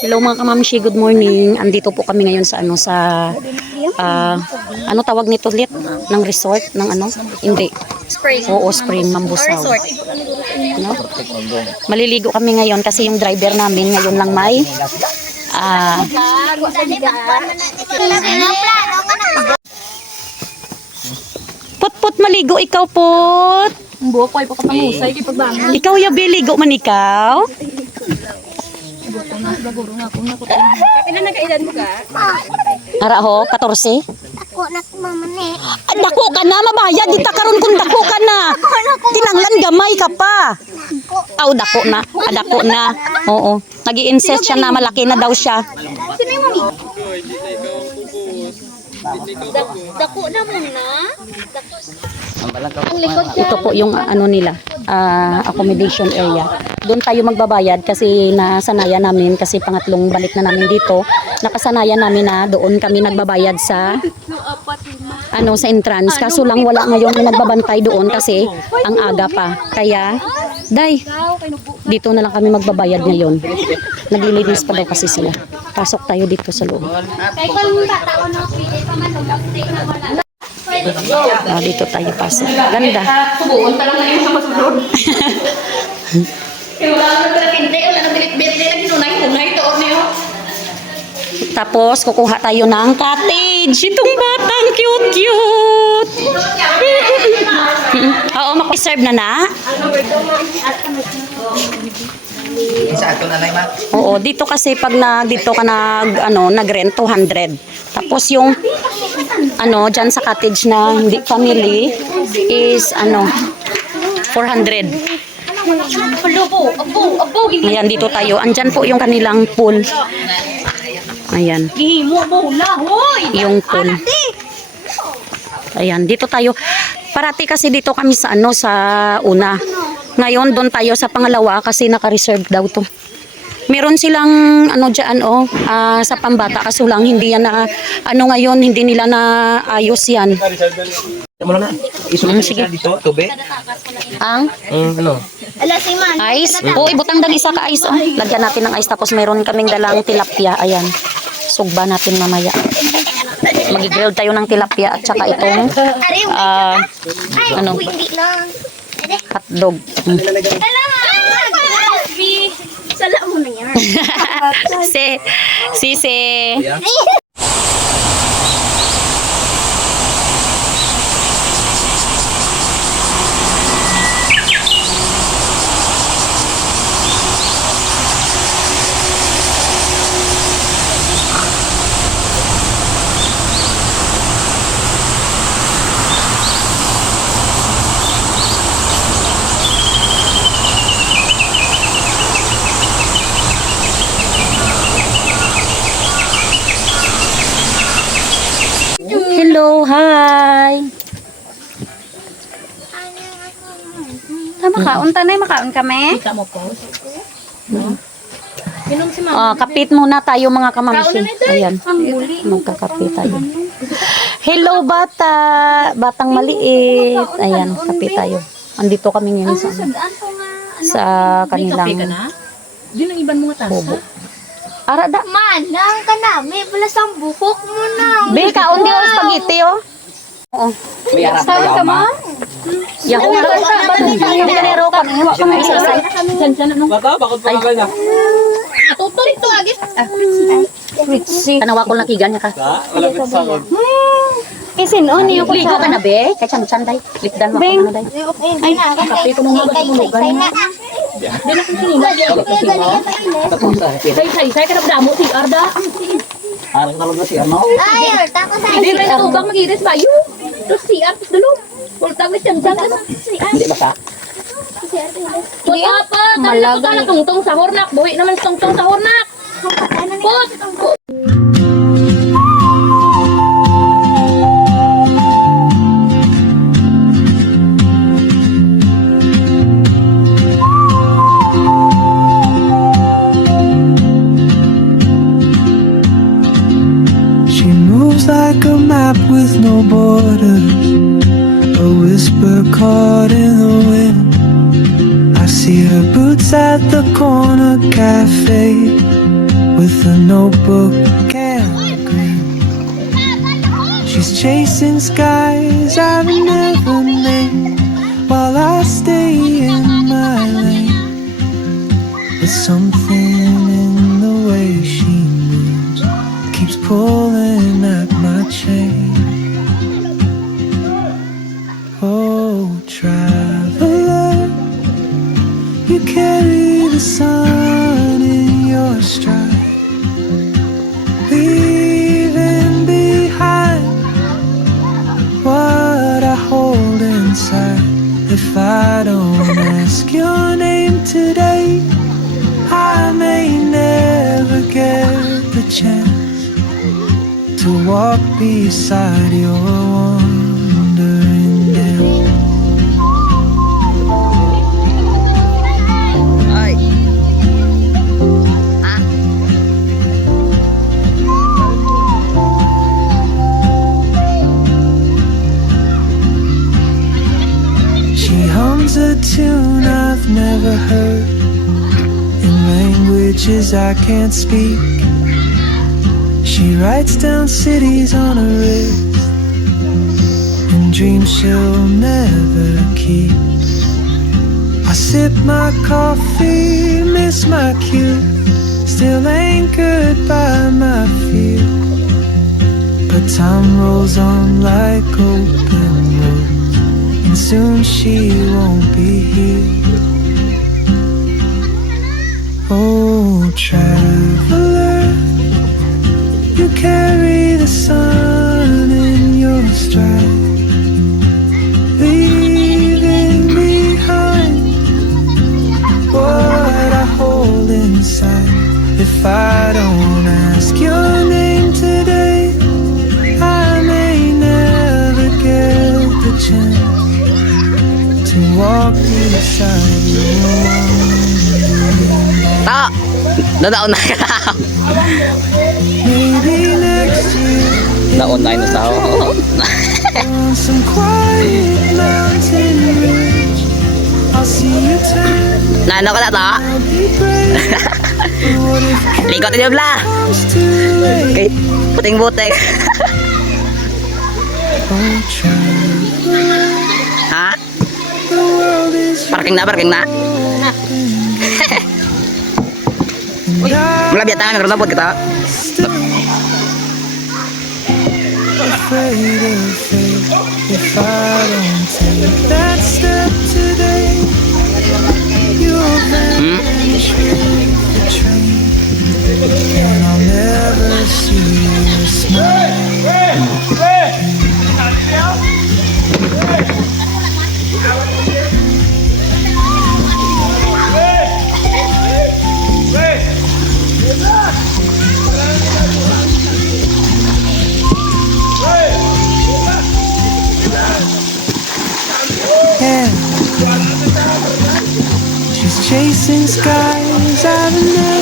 Hello mga kamamshi, good morning. Andito po kami ngayon sa ano tawag nito ulit? Ng resort ng ano? Hindi. Spring. Oo, spring Mambusaw. Resort. No? Maliligo kami ngayon kasi yung driver namin ngayon lang may Put maligo ikaw put. Buo ko ay pagkapanusay kay pagbangon. Ikaw ya biligo man ikaw. Kapila nagkailan mo ka? Ara ho, 14. Ako na kumamani. Dako ka na, mabayad. Dita karon kung dako ka na. Kinanglan gamay ka pa. Aw, dako na. Dako na. Oo. Nag-i-incest siya na, malaki na daw siya. Sino yung mami? Dako na muna. Ang likod siya. Ito po yung ano nila, accommodation area. Doon tayo magbabayad kasi nasanayan namin kasi pangatlong balik na namin dito. Nakasanayan namin na doon kami nagbabayad sa sa entrance. Kaso lang wala ngayon yung nagbabantay doon kasi ang aga pa. Kaya, dito na lang kami magbabayad ngayon. Naglilinis pa daw kasi sila. Pasok tayo dito sa loob. Dito tayo pasok. Ganda. Subuon pa lang na yung sa masulod. Wala na bilit-bilit lagi nunay doon niyo. Tapos, kukuha tayo ng cottage. Itong batang cute-cute. Oo, makiserve na. Sa ato na ma. Oo, dito kasi pag dito ka nag-rent 200. Tapos yung diyan sa cottage na hindi family is 400. Ayan, dito tayo. Andyan po yung kanilang pool. Ayan. Yung pool. Ayan, dito tayo. Parati kasi dito kami sa sa una. Ngayon doon tayo sa pangalawa kasi naka-reserve daw to. Meron silang diyan sa pambata kaso lang hindi yan na ngayon hindi nila na ayos yan. Mo na. Isulit Sige. dito, tubig. Ang ice. Uy, butang dang isa ka ice. Lagyan natin ng ice tapos meron kaming dalang tilapia. Ayan. Sugba natin mamaya. Mag-grill tayo ng tilapia at saka itong hotdog. Sala mo na yan. Sisi. Hello, hi. Makaon tanay, makaon kami. Kapit muna tayo mga kamamsi. Ayan. Magkakape tayo. Hello bata. Batang maliit. Ayan, kape tayo. Andito kami ngayon sa kanilang Di nang iban mga tasa. kubo. Arada. Manang ka na. May balas ang buhok mo na. Be, kaon di spaghetti oh. Oo. May arap na yaw ma. Yaho nga rin. Hindi ka nero ka. Hiwa ka may isa-isa. Bata, bakit pa ka na? Tutulit to agis. Ritzy. Tanawa ko lang kigan niya ka. Malapit sa akin. Isin on yung Ligo ka na be. Kaya chan-chan day. Likdan mo ako na day. Ay, na. Kape ko muna ba tumulogan mo. Say ka na damo si Arda. Arang talaga si ano? Ay, ulta ko sa Di rin ito bang mag-iris ba yun? Tapos si Arda dalo. Ultang na siyang Hindi ba ka? Wala pa. Talaga ka na tungtong sa hornak. Buhi naman tungtong sa hornak. Put! She moves like a map with no borders, a whisper caught in the wind. I see her boots at the corner cafe, with a notebook and a grin. She's chasing skies I've never named while I stay in my lane. There's something in the way she moves, keeps pulling at my chain. Oh, traveler, you carry the sun in your stride, leaving behind what I hold inside. If I don't ask your name today, I may never get the chance to walk beside your wandering dance. Ay. Ha? She hums a tune I've never heard in languages I can't speak. She writes down cities on her wrist and dreams she'll never keep. I sip my coffee, miss my cue, still anchored by my fear. But time rolls on like open roads, and soon she won't be here. Oh, traveler, you carry the sun in your stride, leaving behind what I hold inside. If I don't ask your name today, I may never get the chance to walk beside you. Ta! Nadaon na ka. Maybe next year Naon na yun sa ako. on some quiet mountain ridge, I'll see you turn, Nano ka na ta? I'll be brave. What if Likot niyo bla. comes too late? Kay puting-buting. Oh, traveler, Ha? the world is Parking na, parking na. Mula biya tayo, meron na po kita. still afraid of fate. If I don't take that step today, you'll vanish with the train, and I'll never see you smile. Yeah. She's chasing skies I've never